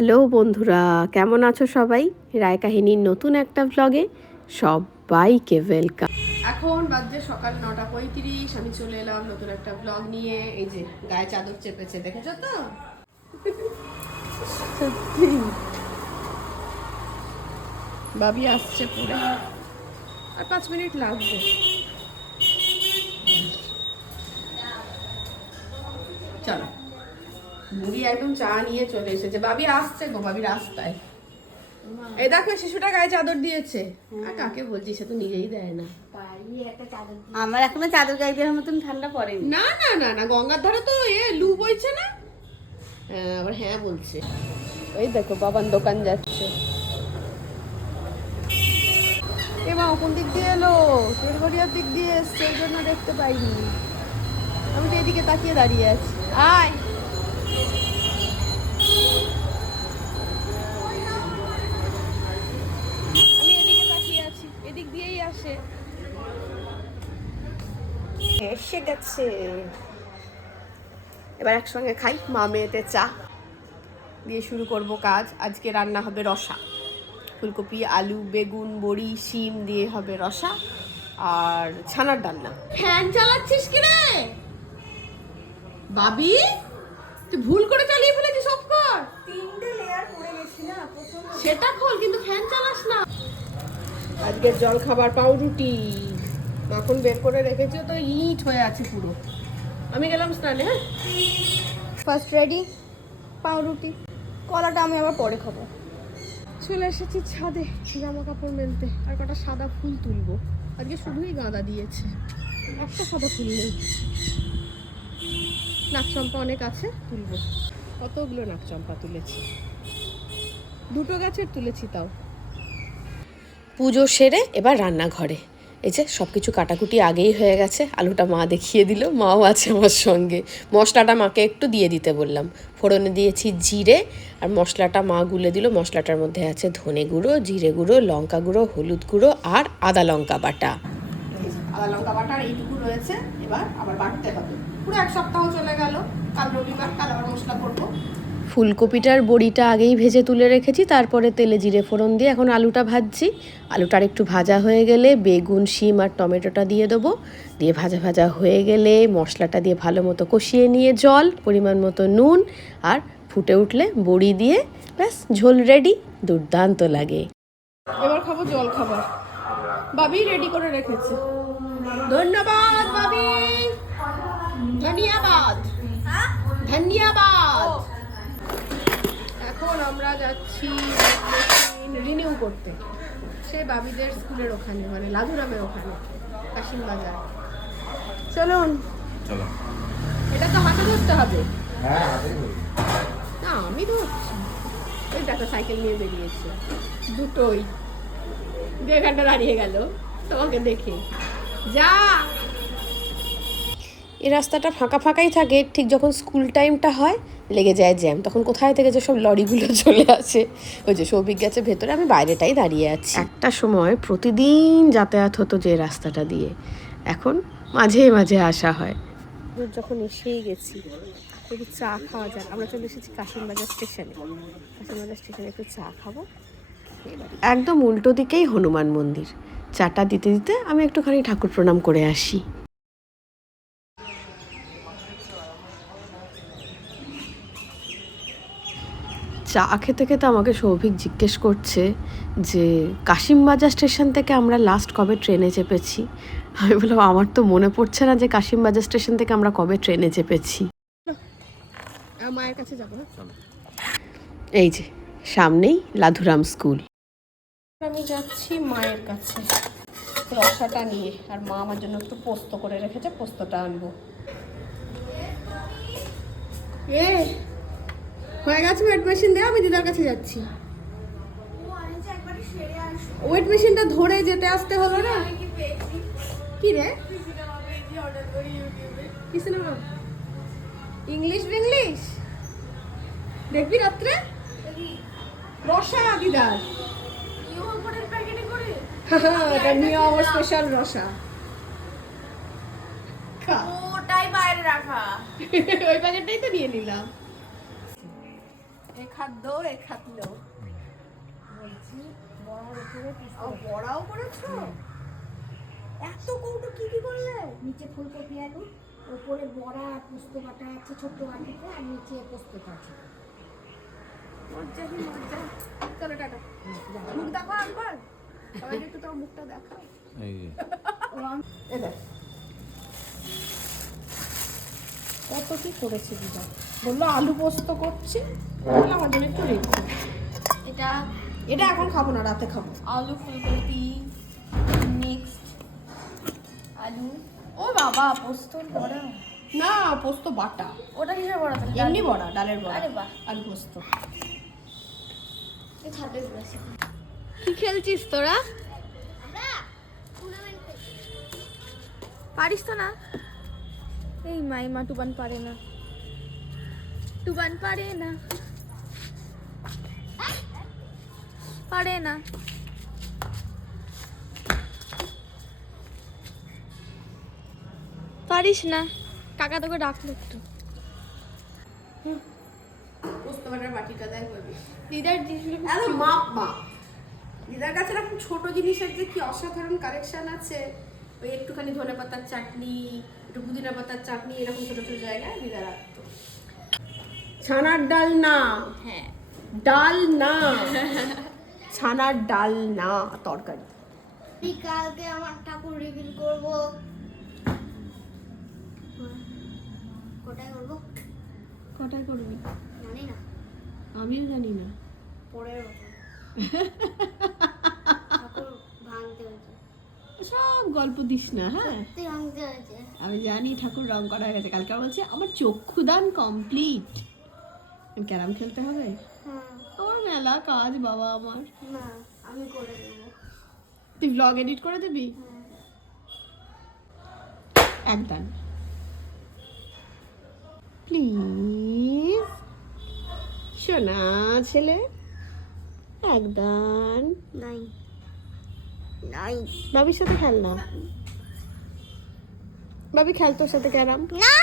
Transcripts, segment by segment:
Hello বন্ধুরা কেমন আছো সবাই? রায় কাহিনীর নতুন একটা ভ্লগে সবাইকে ওয়েলকাম এখন বাজছে সকাল নটা পঁয়ত্রিশ আমি চলে এলাম নতুন একটা ব্লগ নিয়ে। এই যে গায়ে চাদর চেপেছে দেখেছ তো? সত্যি। বাবি আসছে পরে। আর পাঁচ মিনিট লাগবে। চলো। মুড়ি একদম চা নিয়ে চলে এসেছে। বাবি আসছে গো বাবি রাস্তায়। এই দেখো শিশুটা গায়ে চাদর দিয়েছে। আর কাকে বলছি সে তো নিজেই দেয় না। আমার এখনও চাদর গায়ে দেওয়ার মতন ঠান্ডা পড়েনি। না না না না গঙ্গার ধারে তো এ লু বইছে না? হ্যাঁ, আবার হ্যাঁ বলছে। ওই দেখো বাবান দোকান যাচ্ছে। এবার কোন দিক দিয়ে এলো। টেরগড়িয়ার দিক দিয়ে এসছে ওই জন্য দেখতে পাইনি। আমি তো এদিকে তাকিয়ে দাঁড়িয়ে আছি। আয় আমি এদিকে তাকিয়ে আছি এদিক দিয়েই আসে এসে গেছে এবার একসঙ্গে খাই মা মেয়েতে চা। দিয়ে শুরু করব কাজ। আজকে রান্না হবে রসা। ফুলকপি আলু বেগুন বড়ি শিম দিয়ে হবে রসা আর ছানার ডান্না ফ্যান চালাচ্ছিস কি রে? বাবি তুই ভুল করে চালিয়ে ফেলেছিস সব কর। তিনটে লেয়ার পড়ে গেছি না প্রথম। সেটা খোল কিন্তু ফ্যান চালাস না। আজকের জল খাবার পাউরুটি। মাখন বের করে রেখেছি তো ইট হয়ে আছে পুরো। আমি গেলাম স্নানে হ্যাঁ? ফার্স্ট রেডি পাউরুটি। কলাটা আমি আবার পরে খাব। চলে এসেছি ছাদে জামা কাপড় মেলতে। আর কটা সাদা ফুল তুলবো। আজকে শুধুই গাঁদা দিয়েছে। একটা সাদা ফুল নেই। নাকচম্পা অনেক আছে তুলবো। কতগুলো নাকচম্পা তুলেছি? দুটো গাছের তুলেছি তাও। পুজো সেরে এবার রান্নাঘরে। এই যে সব কিছু কাটাকুটি আগেই হয়ে গেছে, আলুটা মা দেখিয়ে দিল, মাও আছে আমার সঙ্গে। মশলাটা মাকে একটু দিয়ে দিতে বললাম। ফোড়নে দিয়েছি জিরে আর মশলাটা মা গুলে দিল। মশলাটার মধ্যে আছে ধনে গুঁড়ো, জিরে গুঁড়ো, লঙ্কা গুঁড়ো, হলুদ গুঁড়ো আর আদা লঙ্কা বাটা। আদা লঙ্কা বাটা এইটুকু রয়েছে। এবার আবার বাটতে হবে। পুরো এক সপ্তাহ চলে গেল। কাল রবিবার, কাল আবার মশলা করব। ফুলকপিটার বড়িটা আগেই ভেজে তুলে রেখেছি তারপরে তেলে জিরে ফোড়ন দিয়ে এখন আলুটা ভাজছি। আলুটার একটু ভাজা হয়ে গেলে বেগুন শিম আর টমেটোটা দিয়ে দেবো। দিয়ে ভাজা ভাজা হয়ে গেলে মশলাটা দিয়ে ভালো মতো কষিয়ে নিয়ে জল পরিমাণ মতো নুন আর ফুটে উঠলে বড়ি দিয়ে ব্যাস ঝোল রেডি দুর্দান্ত লাগে। এবার খাব জল খাবার। বাবি রেডি করে রেখেছে। ধন্যবাদ বাবি। ধন্যবাদ। ধন্যবাদ। এখন আমরা যাচ্ছি রিনিউ করতে। সে বাবিদের স্কুলের ওখানে মানে লাধুরামের ওখানে কাশিম বাজার। চলুন। চলো। এটা তো হাতে ধরতে হবে। হ্যাঁ না আমি ধরছি। ওই দেখো সাইকেল নিয়ে বেরিয়েছে। দুটোই। দু ঘণ্টা দাঁড়িয়ে গেল। তোমাকে দেখে। যা! এই রাস্তাটা ফাঁকা ফাঁকাই থাকে ঠিক যখন স্কুল টাইমটা হয় লেগে যায় জ্যাম। তখন কোথায় থেকে যে সব লরিগুলো চলে আসে ওই যে সৌভিক গেছে ভেতরে আমি বাইরেটাই দাঁড়িয়ে আছি। একটা সময় প্রতিদিন যাতায়াত হতো যে রাস্তাটা দিয়ে। এখন মাঝে মাঝে আসা হয়। যখন এসেই গেছি একটু চা খাওয়া যাক আমরা চলে এসেছি কাশিমবাজার স্টেশনে। কাশিমবাজার স্টেশনে একটু চা খাব একদম উল্টো দিকেই হনুমান মন্দির। চাটা দিতে দিতে আমি একটুখানি ঠাকুর প্রণাম করে আসি। চা খেতে খেতে আমাকে সৌভিক জিজ্ঞেস করছে যে কাশিমবাজার স্টেশন থেকে আমরা লাস্ট কবে ট্রেনে চেপেছি? আমি বললাম আমার তো মনে পড়ছে না যে কাশিমবাজার স্টেশন থেকে আমরা কবে ট্রেনে চেপেছি। মায়ের কাছে যাব এই যে সামনেই লাধুরাম স্কুল। আমি যাচ্ছি মায়ের কাছে রসাটা নিয়ে। আর মা আমার জন্য একটু পোস্ত করে রেখেছে পোস্তটা আনব। এ হয়ে গেছে ওয়েট মেশিন দেওয়া আমি দিদার কাছে যাচ্ছি। ওয়েট মেশিনটা ধরে যেতে আসতে হলো না? কি রে? কি সিনেমা ইংলিশ ইংলিশ দেখবি রাত্রে? রসা দিদার। এটা নিয়ে আমার স্পেশাল রসা। ওটাই বাইরে রাখা। ওই প্যাকেটটাই তো নিয়ে নিলাম খাদ্য এ খাদ্য। বলছি বড়ার উপরে বড়াও করেছ? এত কৌটো কি কি করলে? নিচে ফুলকপি আলু ওপরে বড়া আর পোস্ত বাটা আছে ছোট্ট বাটিতে আর নিচে পোস্ত আছে। মজ্জা কি মজ্জা? চলো টাটা। মুখ দেখো একবার। একটু তোর মুখটা দেখাও। এই দেখ। কত কি করেছে দিদা? বলল আলু পোস্ত করছি। বললাম আমার জন্য একটু রেখো এটা এটা এখন খাব না রাতে খাব। আলু ফুলকপি নেক্সট আলু। ও বাবা পোস্তর বড়া। না পোস্ত বাটা। ওটা কিসের বড়া? এমনি বড়া ডালের বড়া। আরে বাহ। আলু পোস্ত। কি খেলছিস তোরা? পারিস তো না? এই মাইমা টুবান পারে না। টুবান পারে না। পারে না। পারিস না। কাকা তোকে ডাকলো একটু। দিদার জিনিসগুলো মাপ মাপ দিদার কাছে এরকম ছোট জিনিসের যে কি অসাধারণ কালেকশন আছে। ওই একটুখানি ধনে পাতার চাটনি একটু পুদিনা পাতার চাটনি এরকম ছোটো ছোটো জায়গায় দিদা রাখতো ছানার ডাল না। হ্যাঁ। ডাল না। ছানার ডাল না তরকারি। কালকে আমার ঠাকুর রিভিল করব। কোথায় করব? কটায় করবি? জানি না। আমিও জানি না। পরের বছর ঠাকুর ভাঙতে হয়েছে সব গল্প দিস না হ্যাঁ? আমি জানি ঠাকুর রং করা হয়ে গেছে। কালকে বলছে আমার চক্ষুদান কমপ্লিট ক্যারাম খেলতে হবে? হ্যাঁ। আমার মেলা কাজ বাবা আমার। না আমি করে দেবো। তুই ব্লগ এডিট করে দিবি? একদম প্লিজ শোনা ছেলে একদম নাই। নাই বাবির সাথে খেল না। বাবি খেল তোর সাথে ক্যারাম। না!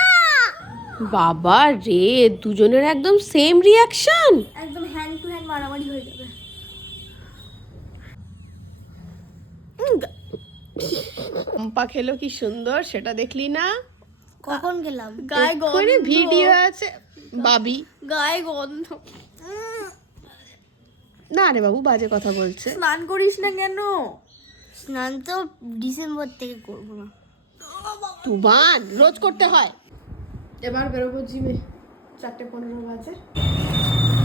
বাবা রে দুজনের একদম সেম রিয়াকশন একদম হ্যান্ড টু হ্যান্ড মারামারি হয়ে যাবে। খেলো কি সুন্দর সেটা দেখলি না? কখন গেলাম এক্ষুনি ভিডিও আছে। বাবি। গায়ে গন্ধ। না রে বাবু বাজে কথা বলছে। স্নান করিস না কেন? স্নান তো ডিসেম্বর থেকে করব না। তুবান রোজ করতে হয়। এবার বেরোবো জিমে চারটে পনেরো বাজে।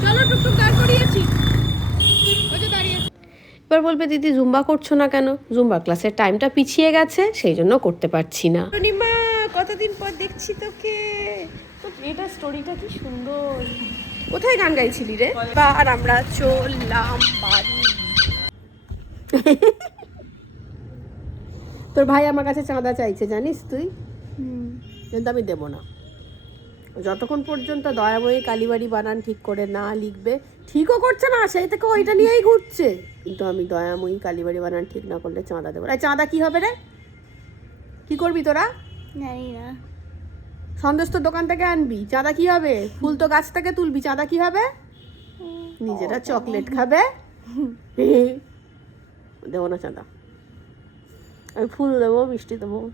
চলো টুকটুক দাঁড় করিয়েছি। দাঁড়িয়েছি এবার বলবে দিদি জুম্বা করছ না কেন? জুম্বা ক্লাসের টাইমটা পিছিয়ে গেছে সেই জন্য করতে পারছি না। পূর্ণিমা কতদিন পর দেখছি তোকে? তোর এটা স্টোরিটা কি সুন্দর। কোথায় গান গাইছিলি রে? আর আমরা চললাম বাড়ি। তোর ভাই আমার কাছে চাঁদা চাইছে জানিস তুই? কিন্তু আমি দেবো না। যতক্ষণ পর্যন্ত দয়াময়ী কালীবাড়ি বানান ঠিক করে না লিখবে ঠিকও করছে না সেই থেকে ওইটা নিয়েই ঘুরছে। কিন্তু আমি দয়াময়ী কালীবাড়ি বানান ঠিক না করলে চাঁদা দেবো এই চাঁদা কি হবে রে? কি করবি তোরা? জানি না। সন্দেশ তো দোকান থেকে আনবি। চাঁদা কি হবে? ফুল তো গাছ থেকে তুলবি। চাঁদা কি হবে? নিজেরা চকলেট খাবে? দেবো না চাঁদা। আমি ফুল দেবো মিষ্টি দেবো।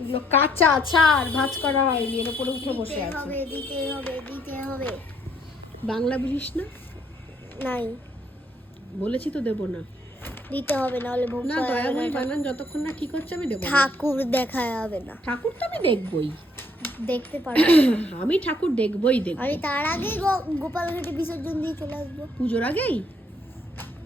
এগুলো কাঁচা আচার ভাজ করা হয়নি এর উপরে উঠে বসে আছে। হবে দিতে হবে দিতে হবে। বাংলা বুঝিস না? নাই। বলেছি তো দেবো না। দিতে হবে না হলে ভোগ না যাবে বানান যতক্ষণ না ঠিক হচ্ছে আমি দেবো ঠাকুর দেখা যাবে না। ঠাকুর তো আমি দেখবই। দেখতে পারব আমি ঠাকুর দেখবই দেখব। আমি তার আগেই গো- গোপালঘাটে বিসর্জন দিয়ে চলে আসব। পুজোর আগেই?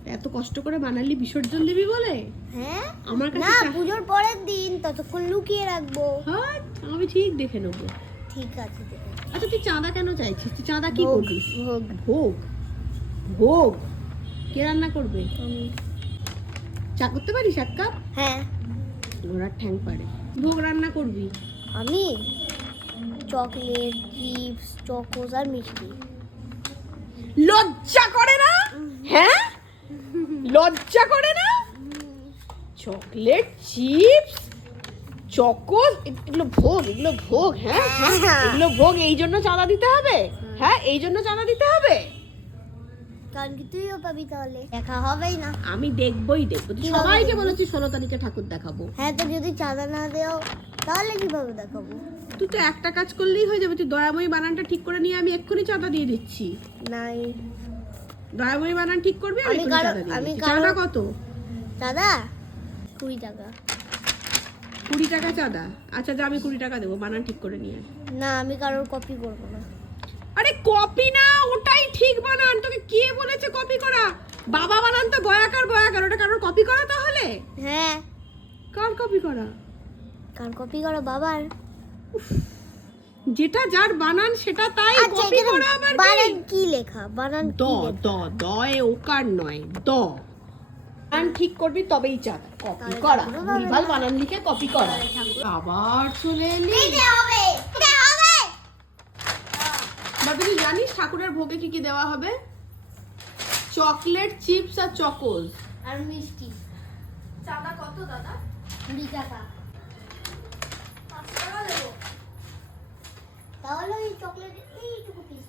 এত কষ্ট করে বানালি বিসর্জন দিবি বলে? হ্যাঁ? আমার কাছে না পুজোর পরের দিন ততক্ষণ লুকিয়ে রাখব। হাট, আমি ঠিক দেখে নেব। ঠিক আছে আচ্ছা তুই চাঁদা কেন চাইছিস? তুই চাঁদা কি করবি ভোগ। ভোগ? ভোগ? কে রান্না করবে? আমি। চা করতে পারিস এক কাপ? হ্যাঁ। ঘোড়ার ঠ্যাং পারে ভোগ রান্না করবি? আমি? চকলেট চিপস চকোস আর মিষ্টি। লজ্জা করে না? হ্যাঁ? লজ্জা করে না? চকলেট চিপস চকোস এগুলো ভোগ এগুলো ভোগ হ্যাঁ? এগুলো ভোগ এই জন্য চাঁদা দিতে হবে? হ্যাঁ এই জন্য চাঁদা দিতে হবে? কারণ কি তুইও পাবি তাহলে। দেখা হবেই না। আমি দেখবই দেখব। তুই কীভাবে সবাইকে দেখবি? বলেছি ষোলো তারিখে ঠাকুর দেখাবো। হ্যাঁ তো যদি চাঁদা না দেও তাহলে কীভাবে দেখাবো? তুই তো একটা কাজ করলেই হয়ে যাবে। তুই দয়াময়ী বানানটা ঠিক করে নিয়ে আমি এক্ষুনি চাঁদা দিয়ে দিচ্ছি। নাই। দয়াময়ী বানান ঠিক করবি আমি আমি চাঁদা আমি চাঁদা কত? দাদা কুড়ি টাকা। কুড়ি টাকা চাঁদা? আচ্ছা যা আমি কুড়ি টাকা দেবো বানান ঠিক করে নিয়ে না আমি কারোর কপি করব না। আরে কপি না ওটাই ঠিক বানান। তোকে কে বলেছে কপি করা? বাবা বানান তো বয়াকার বয়াকার ওটা কারোর কপি করা তাহলে? হ্যাঁ। কার কপি করা? কার কপি করো? বাবার। যেটা যার বানান সেটা তাই আচ্ছা কপি করা আবার? বানান কি লেখা? বানান দ দ দয়ে ওকার নয় দ। বানান ঠিক করবি তবেই চা কপি করা। ভুলভাল বানান লিখে কপি করা। আবার চলে এলি। দিতে হবে দিতে হবে। বা তুই জানিস ঠাকুরের ভোগে কি কি দেওয়া হবে? চকলেট চিপস আর চকোজ। আর মিষ্টি। চাঁদা কত দাদা? কুড়ি টাকা। তাহলে ওই চকলেট এইটুকু পিস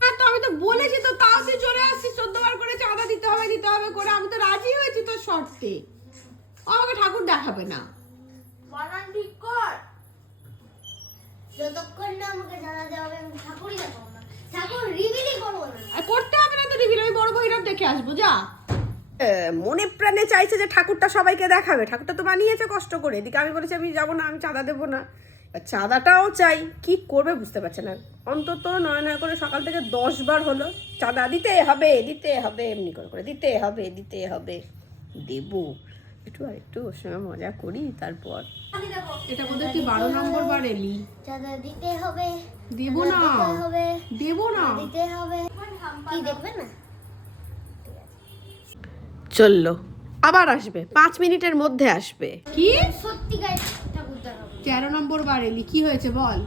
হ্যাঁ তো আমি তো বলেছি তো তাও তুই চলে আসছিস চোদ্দ বার করে চাঁদা দিতে হবে দিতে হবে করে। আমি তো রাজি হয়েছি তোর শর্তে। ও আমাকে ঠাকুর দেখাবে না। বানান ঠিক কর। যতক্ষণ না আমাকে জানা দেওয়া হবে আমি ঠাকুরই দেখাবো না। ঠাকুর রিভিলই করব না। আর করতে হবে না তো রিভিল আমি বড় ভৈরব দেখে আসব যা। মনে প্রাণে চাইছে যে ঠাকুরটা সবাইকে দেখাবে। ঠাকুরটা তো বানিয়েছে কষ্ট করে। এদিকে আমি বলেছি আমি যাব না আমি চাঁদা দেবো না। চাঁদাটাও চাই। কি করবে বুঝতে পারছে না। অন্তত নয় নয় করে সকাল থেকে দশ বার হলো। চাঁদা দিতে হবে দিতে হবে এমনি করে করে দিতে হবে দিতে হবে। দেবো। একটু আর একটু ওর সঙ্গে মজা করি তারপর। এটা বোধহয় বারো নম্বর বার এলি? চাঁদা দিতে হবে। দেবো না। দিতে দেবো না। দিতে হবে। কি দেখবে না? চলল। আবার আসবে। পাঁচ মিনিটের মধ্যে আসবে। কি? সত্যিকার ঠাকুর দেখাবো তেরো নম্বর বার এলি কি হয়েছে বল?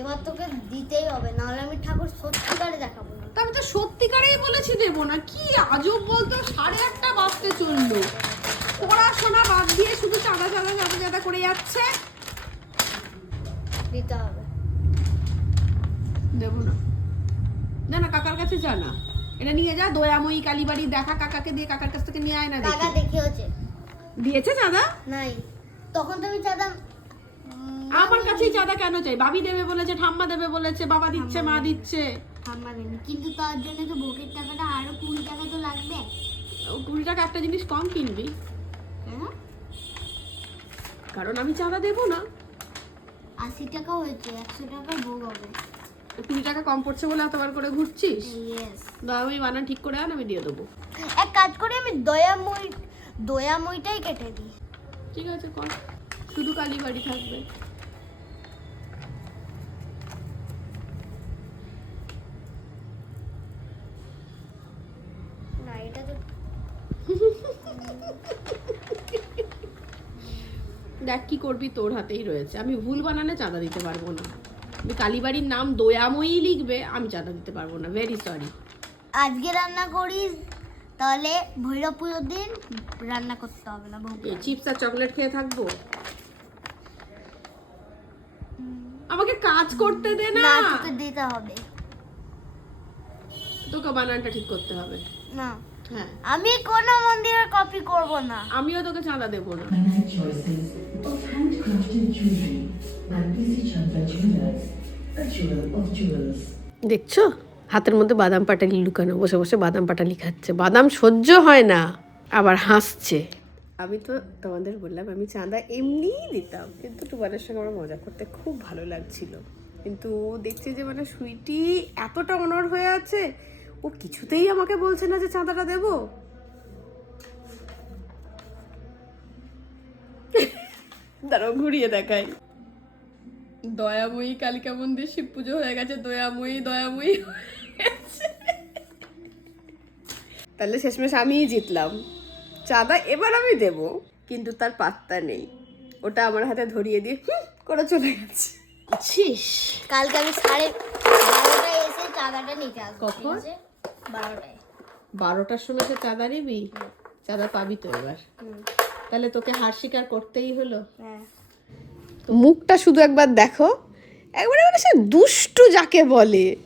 এবার তোকে দিতেই হবে নাহলে আমি ঠাকুর সত্যিকারে দেখাবো তা আমি তো সত্যিকারেই বলেছি দেবো না কি আজব বলতো সাড়ে আটটা বাজতে চলল। পড়াশোনা বাদ দিয়ে শুধু চাঁদা চাঁদা চাঁদা চাঁদা করে যাচ্ছে। দিতে হবে। দেবো না। না না কাকার কাছে যা না। এটা নিয়ে যা দয়াময়ী কালীবাড়ি দেখা কাকাকে দিয়ে কাকার কাছ থেকে নিয়ে আয় না টাকা দেখি দেখিয়েছে। দিয়েছে চাঁদা? নাই। তখন তুমি চাঁদা আমার কাছেই চাঁদা কেন চাই? বাবি দেবে বলেছে ঠাম্মা দেবে বলেছে বাবা দিচ্ছে মা দিচ্ছে। ঠাম্মা দেবে। কিন্তু তার জন্য তো ভোগের টাকাটা আরও কুড়ি টাকা তো লাগবে। কুড়ি টাকা একটা জিনিস কম কিনবি। কেন কারণ আমি চাঁদা দেবো না। আশি টাকা হয়েছে একশো টাকার ভোগ হবে। কুড়ি টাকা কম পড়ছে বলে এতবার করে ঘুরছিস? ইয়েস দয়াময়ী বানান ঠিক করে আন আমি দিয়ে দেবো। এক কাজ করে আমি দয়াময় দয়াময়টাই কেটে দিই। ঠিক আছে কর। শুধু কালীবাড়ি থাকবে না এটা তো দেখ কি করবি তোর হাতেই রয়েছে। আমি ভুল বানানে চাঁদা দিতে পারব না। আমি কালীবাড়ির নাম দয়াময়ী লিখবে আমি চাঁদা দিতে পারব না। ভেরি সরি আজকে রান্না করিস তাহলে ভৈরব পুজোর দিন রান্না করতে হবে না চিপস আর চকলেট খেয়ে থাকব? আমাকে কাজ করতে দে না তোকে দিতে হবে। তোকে বানানটা ঠিক করতে হবে। না। আমি কোনো মন্দিরের কপি করব না। আমিও তোকে চাঁদা দেবো না. দেখছ? হাতের মধ্যে বাদাম পাটালি লুকানো বসে বসে বাদাম পাটালি খাচ্ছে। বাদাম সহ্য হয় না আবার হাসছে। আমি তো তোমাদের বললাম আমি চাঁদা এমনিই দিতাম কিন্তু টুবানের সঙ্গে আমার মজা করতে খুব ভালো লাগছিল। কিন্তু ও দেখছে যে মানে সুইটি এতটা অনর হয়ে আছে ও কিছুতেই আমাকে বলছে না যে চাঁদাটা দেবো। দাঁড়াও ঘুরিয়ে দেখাই। দয়াময়ী কালিকা মন্দির শিব পুজো হয়ে গেছে দয়াময়ী দয়াময়ী তাহলে শেষমেশ আমিই জিতলাম। চাঁদা এবার আমি দেব কিন্তু তার পাত্তা নেই। ওটা আমার হাতে ধরিয়ে দিয়ে করে চলে গেছে। ছিস কালকে আমি সাড়ে বারোটায় এসে চাঁদাটা নিতে আসব কখন? বারোটায়। বারোটার সময় তো চাঁদা নিবি? চাঁদা পাবি তো এবার। তাহলে তোকে হার স্বীকার করতেই হলো। হ্যাঁ। মুখটা শুধু একবার দেখো। একবারে মানে সে দুষ্টু যাকে বলে।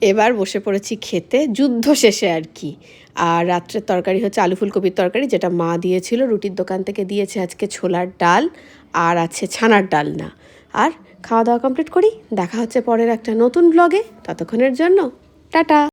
এবার বসে পড়েছি খেতে। যুদ্ধ শেষে আর কি। আর রাত্রের তরকারি হচ্ছে আলু ফুলকপির তরকারি যেটা মা দিয়েছিল রুটির দোকান থেকে দিয়েছে আজকে ছোলার ডাল আর আছে ছানার ডাল না। আর খাওয়া দাওয়া কমপ্লিট করি। দেখা হচ্ছে পরের একটা নতুন ব্লগে ততক্ষণের জন্য টাটা।